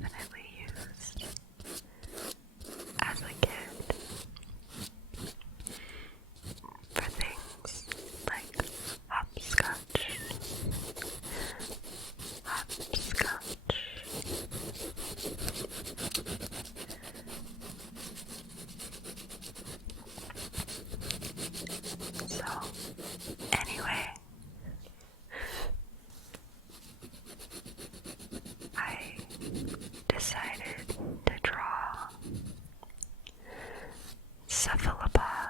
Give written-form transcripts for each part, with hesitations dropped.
definitely used as a kid for things like hopscotch. So, anyway, I decided to draw cephalopods,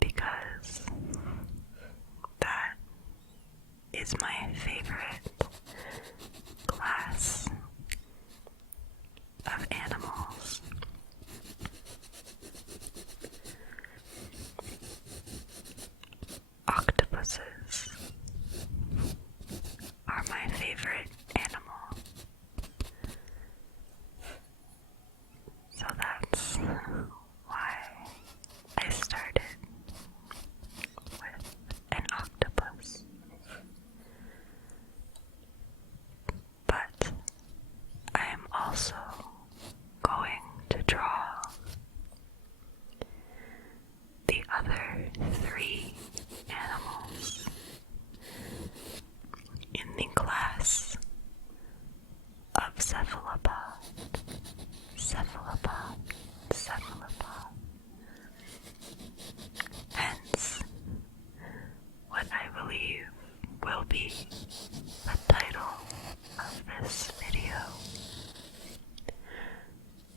because that is my favorite class of animals. Octopuses are my favorite animal. So that's why I started with an octopus. But I am also going to draw the other 3 animals in the class of cephalopod. Hence, what I believe will be the title of this video,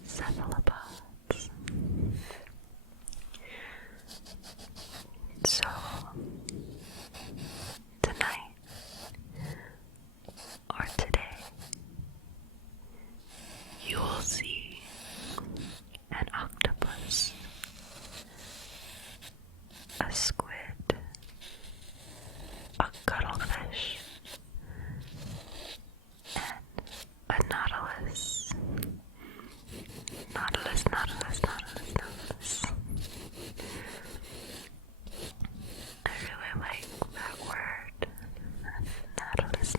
cephalopods. So, tonight, or today, you will see an octopus, a squid, a cuttlefish, and a nautilus. Nautilus. I really like that word. Nautilus.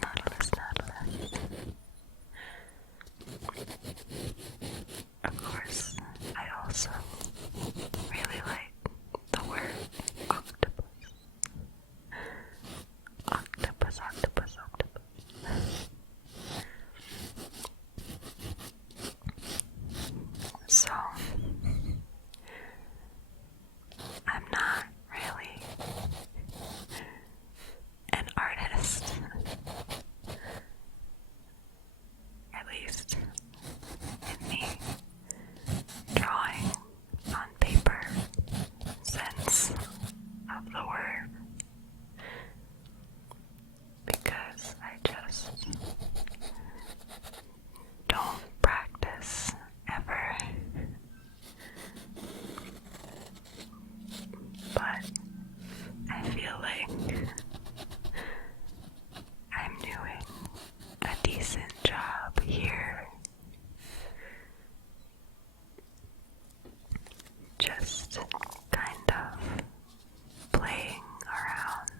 Of course, I also really like the word octopus. Octopus. So, I'm not really an artist, at least in the drawing on paper sense of the word, because I just don't practice ever. But I feel like I'm doing a decent job here, just kind of playing around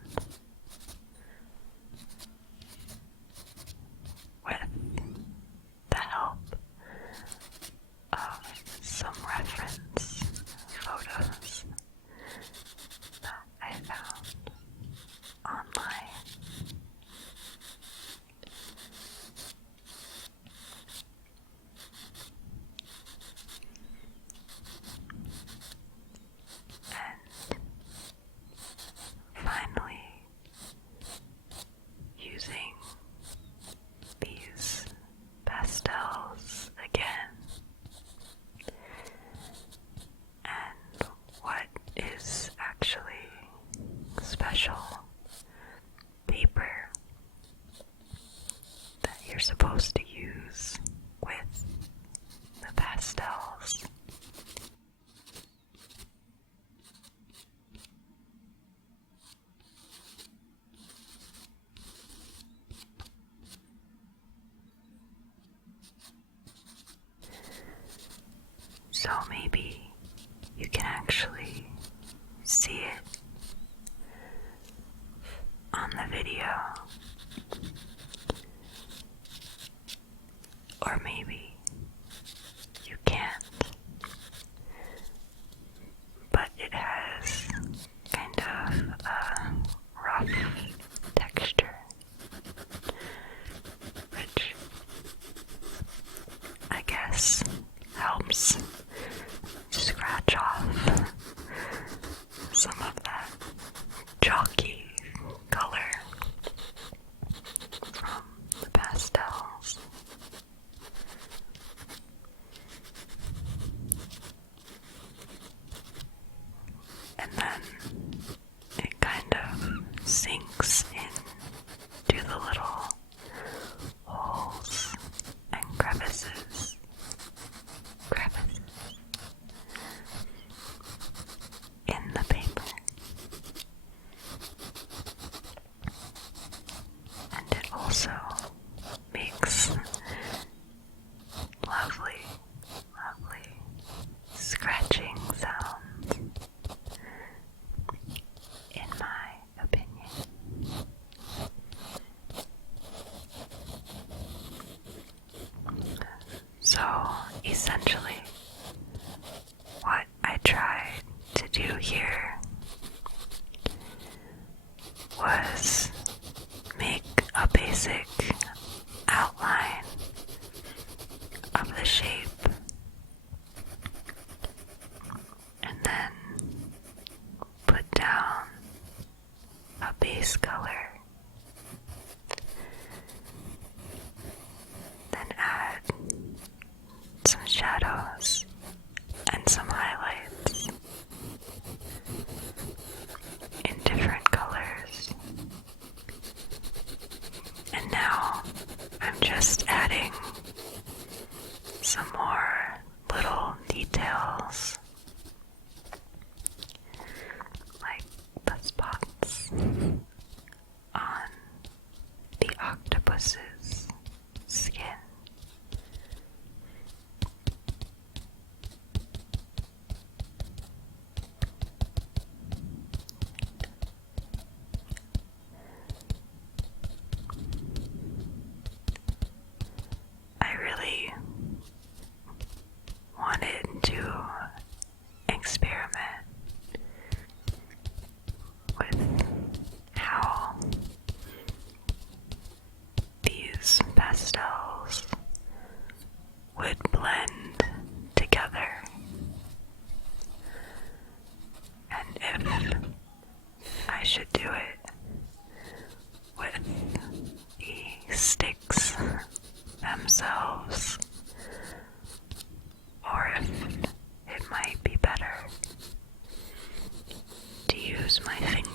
with the help of some reference photos that I found online. And finally, using these pastels again, and what is actually special paper that you're supposed to use with the pastels. So maybe you can actually do here was make a basic outline of the shape and then put down a base color, then add some shadows and some highlights in different colors. And now I'm just adding some more little details, like the spots on the octopus's skin. I really wanted to experiment with how these pastels would blend together, and if I should do it with the sticks themselves, or if it might be better to use my fingers.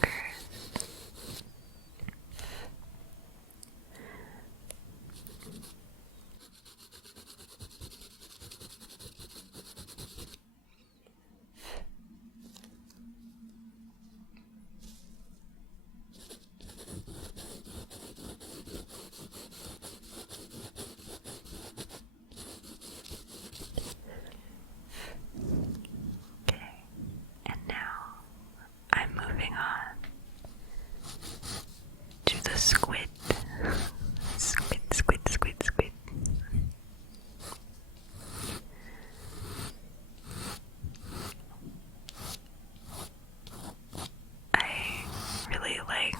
Okay, and now I'm moving on to the squid. Squid, squid, squid, squid. I really like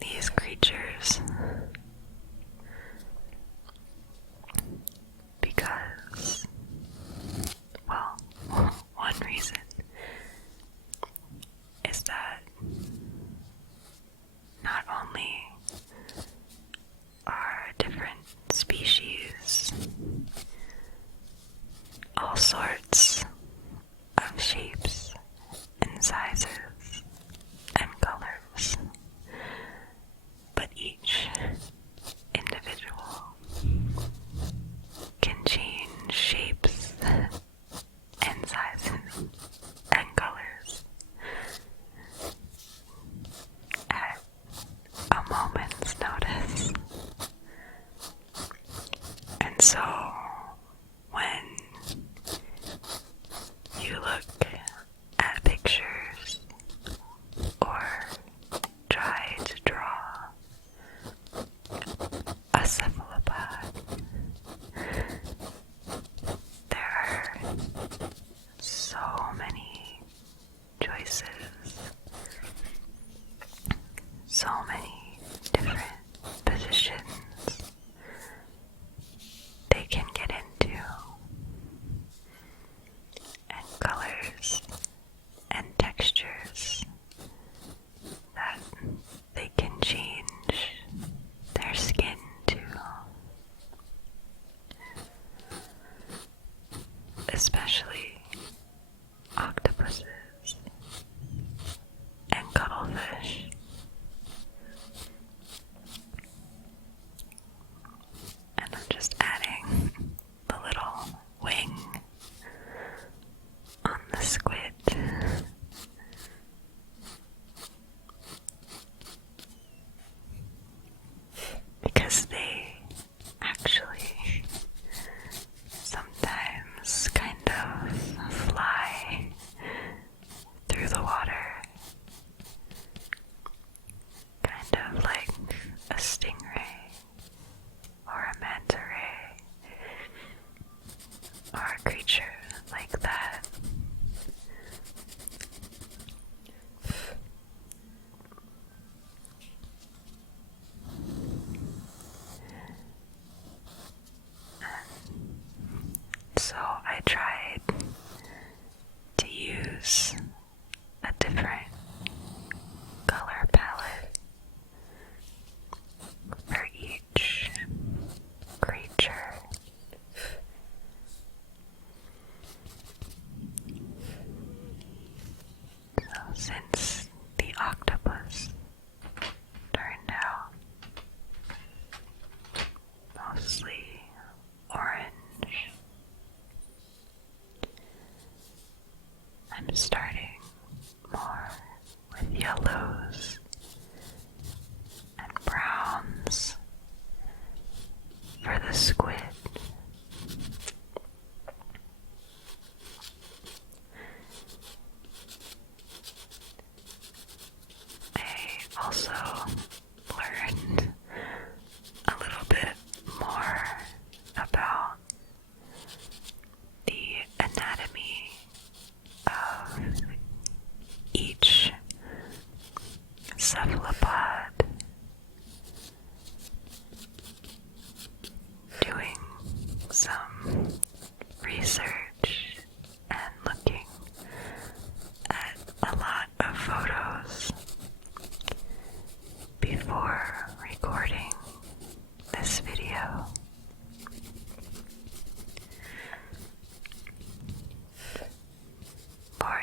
these creatures because, well, one reason is that not only are different species all sorts of shapes and sizes and colors, but each individual can change shapes and sizes and colors at a moment's notice. And so when you look at pictures or try to draw a cephalopod, there are so many choices, so many different positions they can get into, and colors and textures that they can change their skin to. Especially octopuses and cuttlefish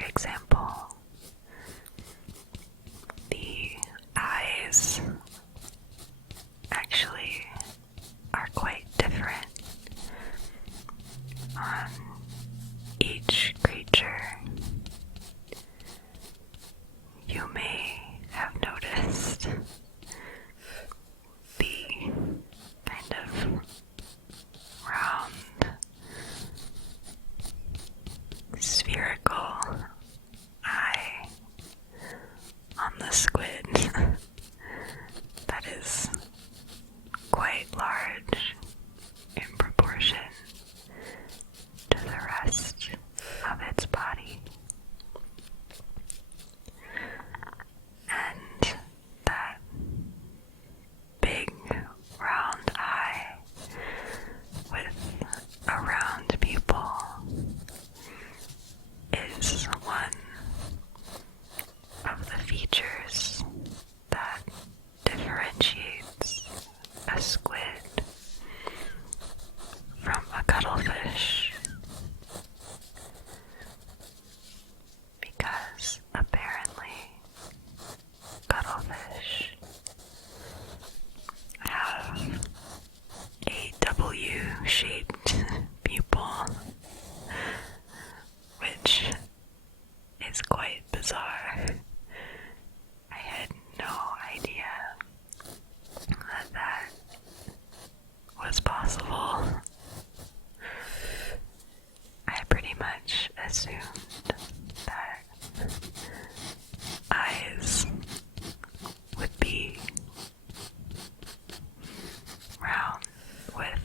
example, the eyes actually are quite different on each creature. You may have noticed the kind of round, spherical eye on the squid that is quite large in proportion to the rest of its body. And that big round eye with a round pupil is one of the features that differentiates a squid from a cuttlefish, because apparently cuttlefish have a W-shaped pupil, which is quite bizarre. I had no idea that was possible. I pretty much assumed that eyes would be round with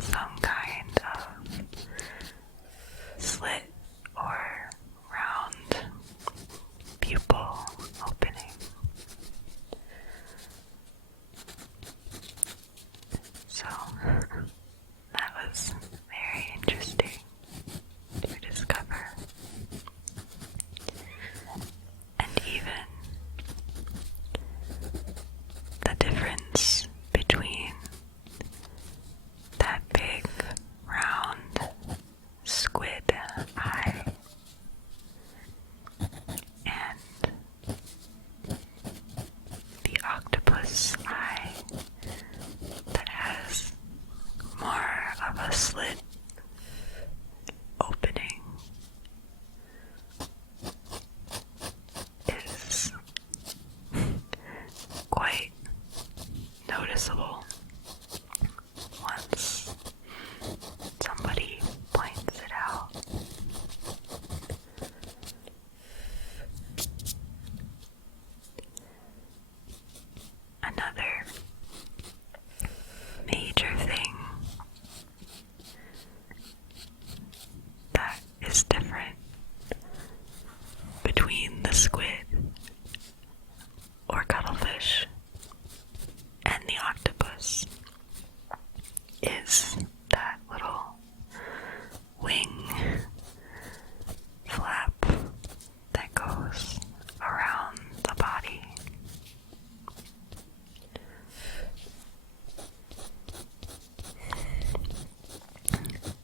some kind of slit or round pupil opening. So that was very interesting to discover. And even the difference between that big round squid eye and the octopus eye that has more of a slit opening is quite noticeable once somebody points it out. Another major thing that is different between the squid or cuttlefish and the octopus is that little wing flap that goes around the body.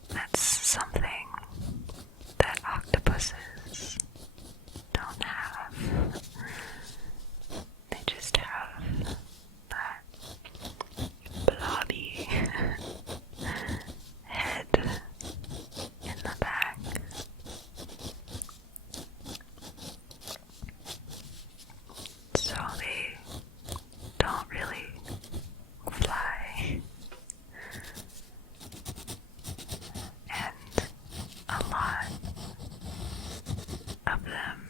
That's something that octopuses don't have. They just have that blobby head in the back. So they don't really fly. And a lot of them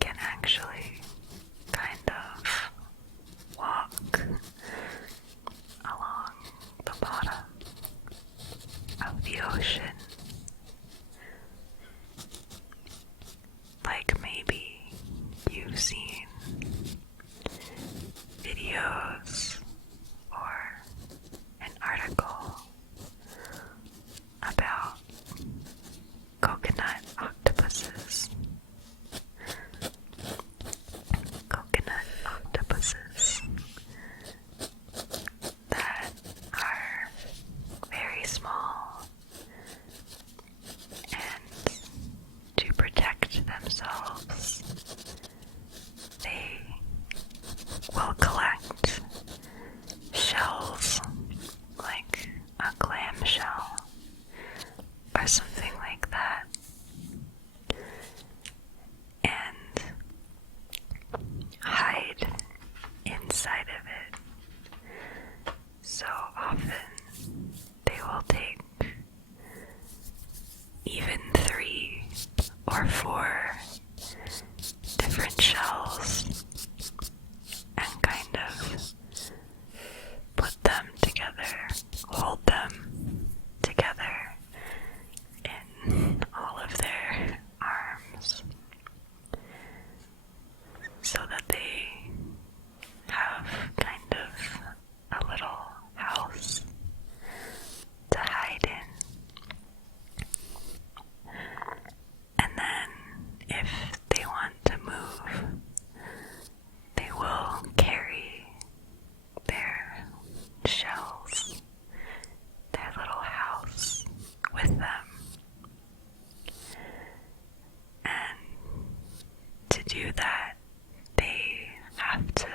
can actually kind of walk along the bottom of the ocean, like maybe you've seen videos or an article about coconut octopuses to do that, they have to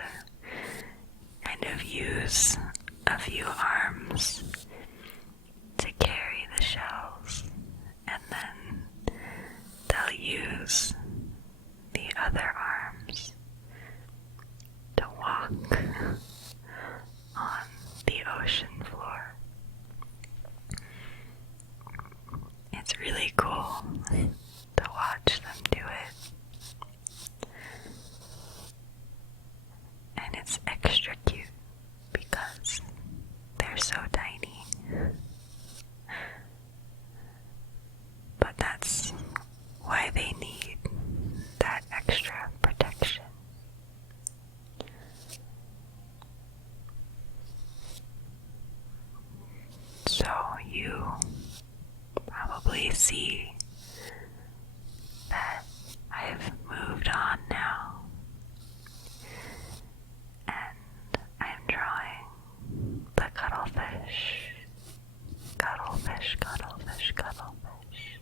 kind of use a few arms to carry the shells, and then they'll use the other arms to walk on the ocean floor. It's really cool to watch them do it. And it's extra cute because they're so tiny. But that's why they need that extra protection. So you probably see that I've moved on now, and I'm drawing the cuttlefish. Cuttlefish, cuttlefish, cuttlefish.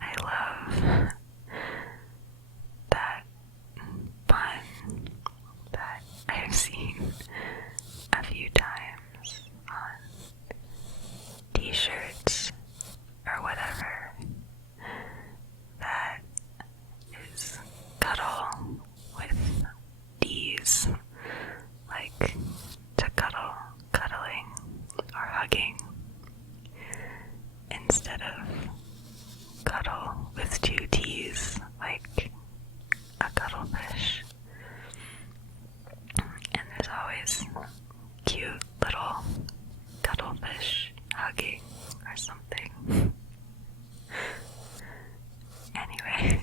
I love that pun that I've seen a few times on t-shirts or whatever, that is cuddle with D's, like to cuddle, cuddling, or hugging, instead of cuddle with two T's, like a cuttlefish. And there's always cute little cuttlefish hugging or something. Anyway,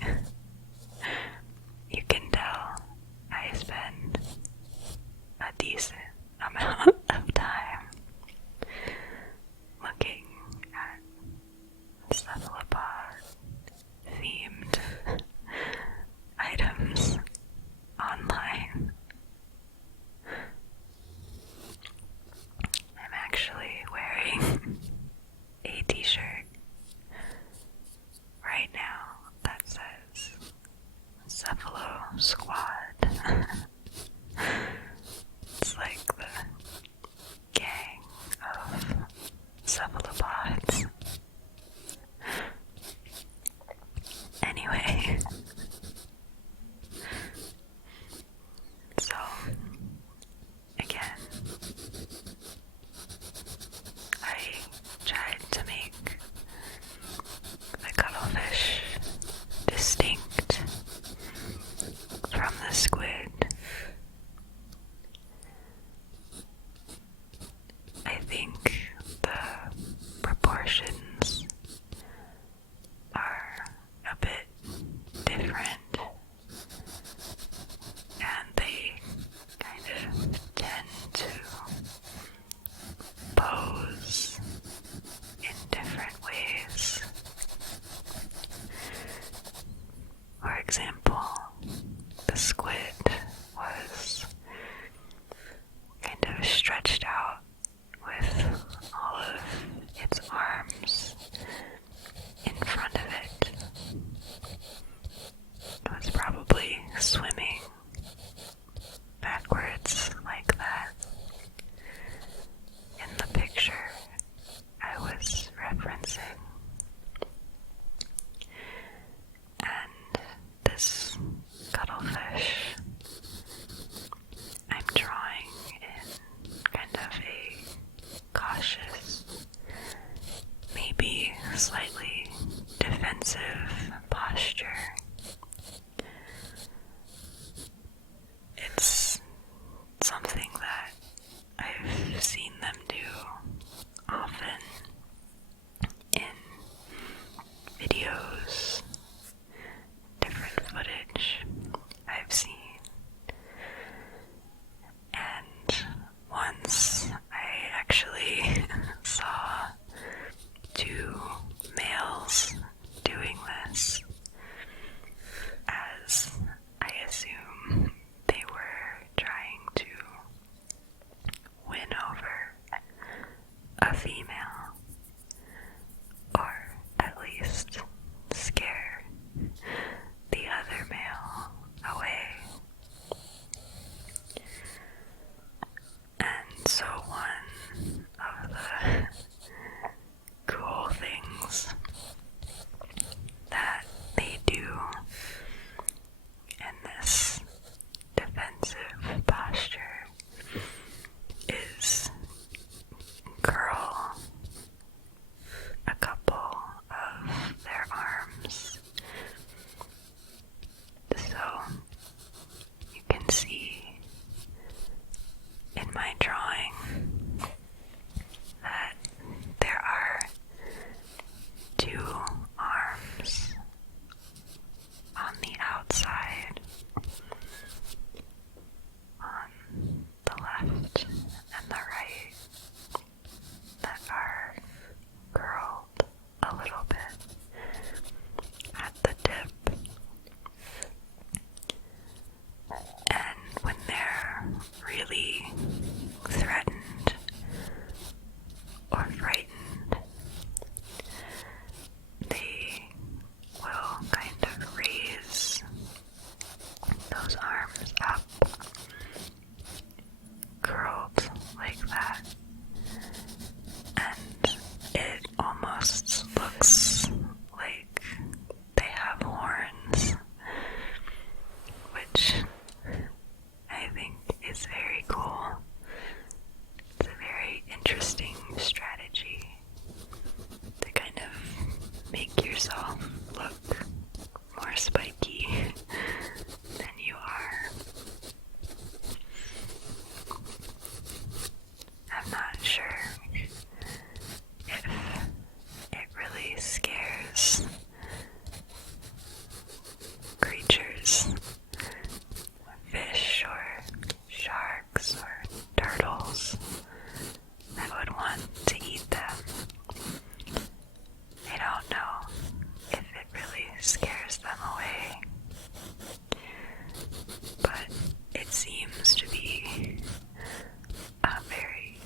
you can tell I spend a decent amount of time looking at cephalopod themed items online. I'm actually wearing a t-shirt right now that says Cephalo Squad. It's like the gang of cephalopods. Anyway, so again, I tried to make the cuttlefish distinct from the squid. I think the proportions are a bit different, and they kind of tend to pose in different ways. For example, the squid was kind of stretched out with all of its arms in front of it. It was probably swimming backwards like that. In the picture I was referencing. And this cuttlefish I'm drawing in kind of a cautious, maybe slightly defensive posture. It's something that I've seen them do often in videos, different footage I've seen. And once I actually saw two males doing this, as I assume they were trying to win over a female, or at least scare more spiky than you are. I'm not sure if it really scares creatures, fish or sharks or turtles that would want to eat them. I don't know if it really scares them away, but it seems to be a very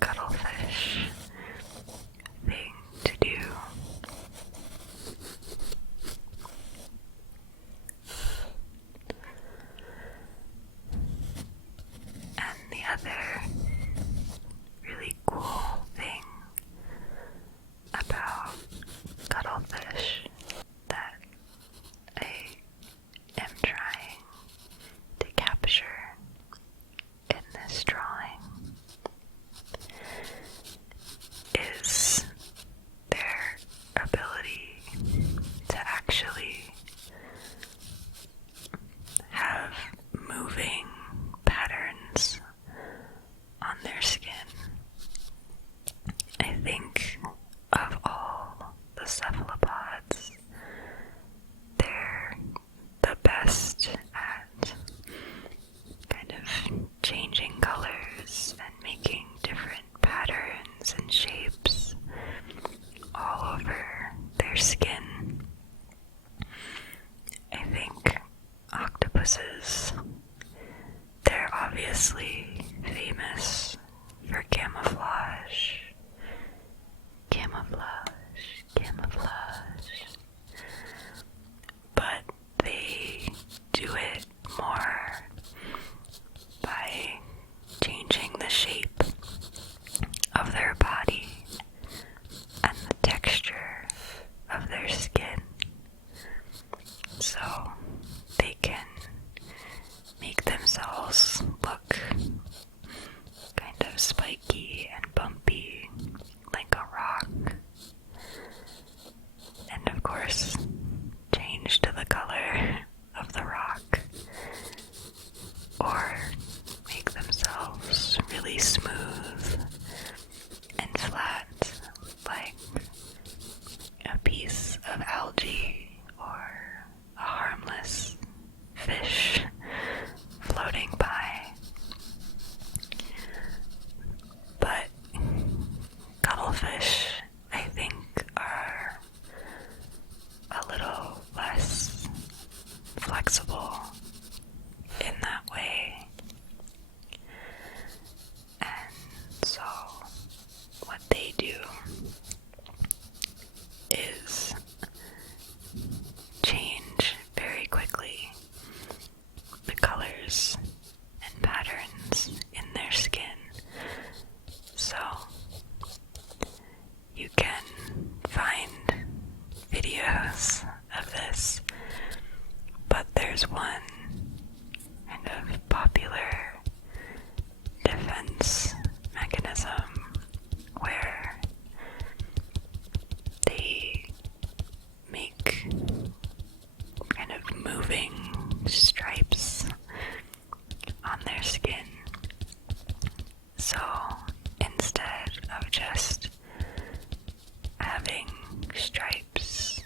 cuttlefish thing to do. And the other really cool thing about cuttlefish that I am trying to capture in this drawing is their ability to actually have moving patterns on their skin. I think of all the cephalopods, they're the best at kind of changing colors and making different patterns and shapes all over their skin. I think octopuses, they're obviously famous for camouflage. But they do it more by changing the shape of their body and the texture of their skin, so they can make themselves look kind of spiky and bumpy like a rock, and of course change to the color of the rock, or make themselves really smooth and flat like a piece of algae or a harmless fish floating by. But cuttlefish, I think, are a little less flexible in that way. And so what they do is change very quickly the colors and patterns in their skin. So you can find videos of this, but there's one kind of popular defense mechanism where they make kind of moving stripes on their skin. So instead of just having stripes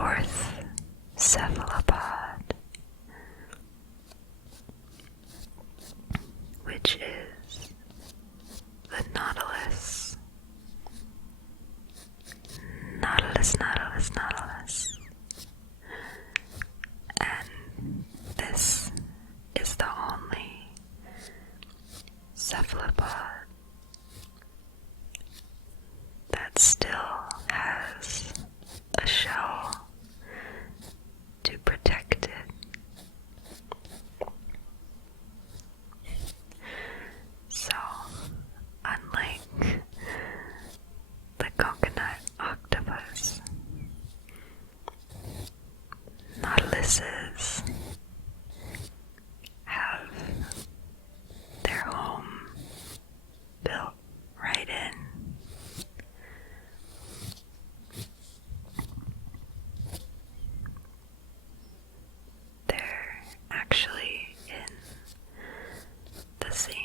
fourth cephalopod, which is the nautilus. Nautilus, nautilus, nautilus. And this is the only cephalopod that still has a shell to protect it. So, unlike the coconut octopus, nautiluses have their home built right in. They're actually in the same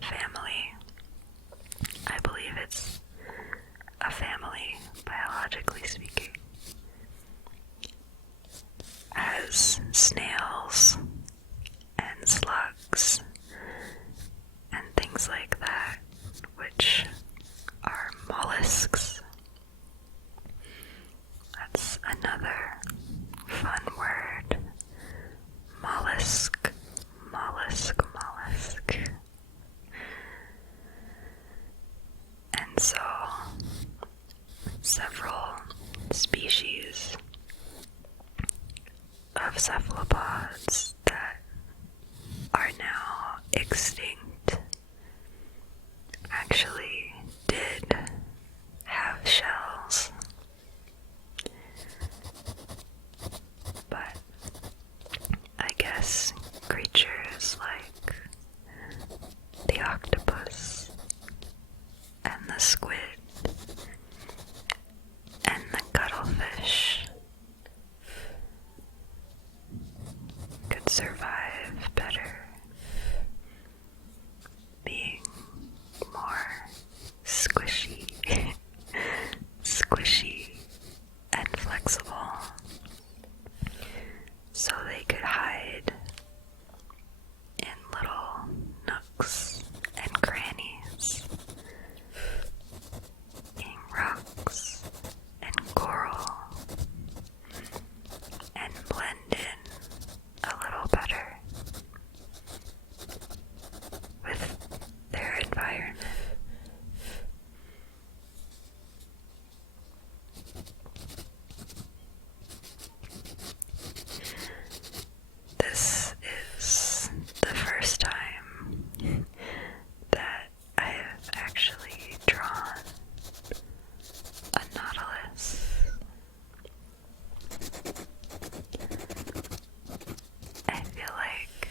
family. I believe it's a family, biologically speaking, as snails and slugs and things like that, which are mollusks. That's another fun word. Mollusk, mollusk, mollusk. And so, several species of cephalopods that are now extinct actually did have shells. But I guess creatures like the octopus and the squid and the cuttlefish could survive better, being more squishy, squishy and flexible, so they could hide in little nooks and crannies, in rocks and coral, and blend in a little better with their environment. This is the first time that I have actually drawn a nautilus. I feel like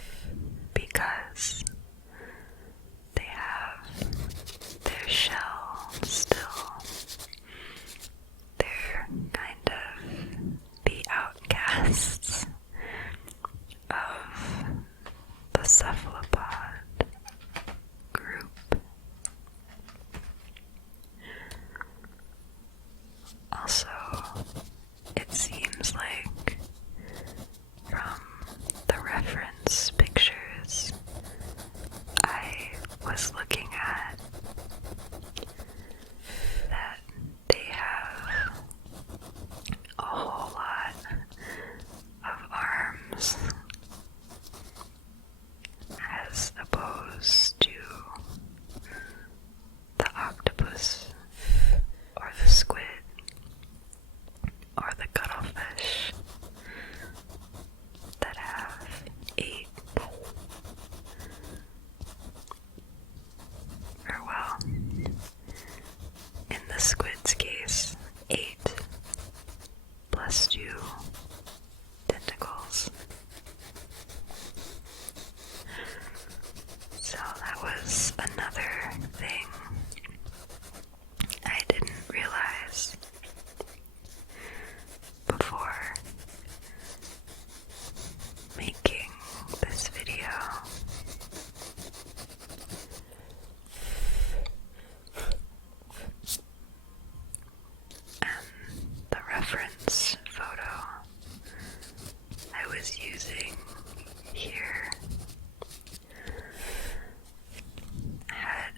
because they have their shell still, they're kind of the outcasts of the cephalopod group. Also, it seems like from the reference pictures I was looking at that they have a whole lot of arms as opposed to the octopus or the squid or the cuttlefish that have 8. Or well, in the squid's case, 8 plus 2 tentacles. So that was another thing I didn't realize before making this video. And the reference reference photo I was using here had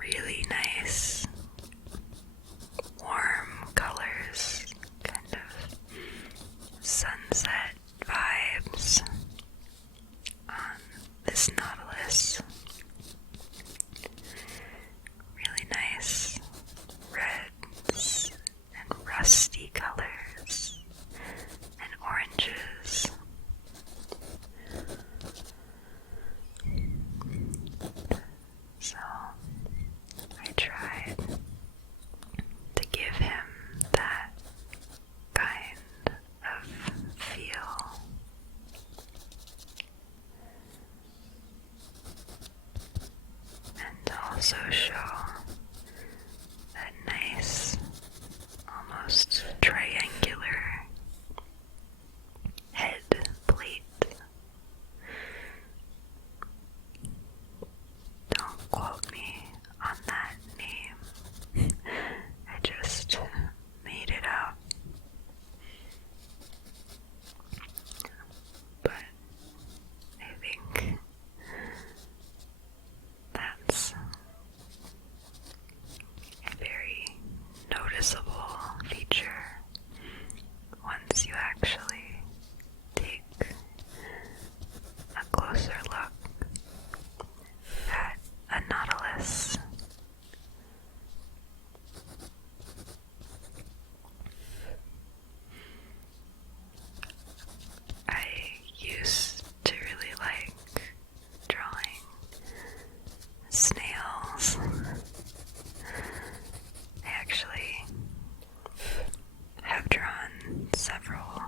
really nice warm colors, kind of sunset vibes on this nautilus. Really nice reds and rusty colors and oranges. So I tried to give him that kind of feel. And also show that nice, almost triangular head plate. Don't quote me on that name. I just made it up. But I think that's a very noticeable feature once you actually take a closer look at a nautilus. I used to really like drawing snails. I actually have drawn several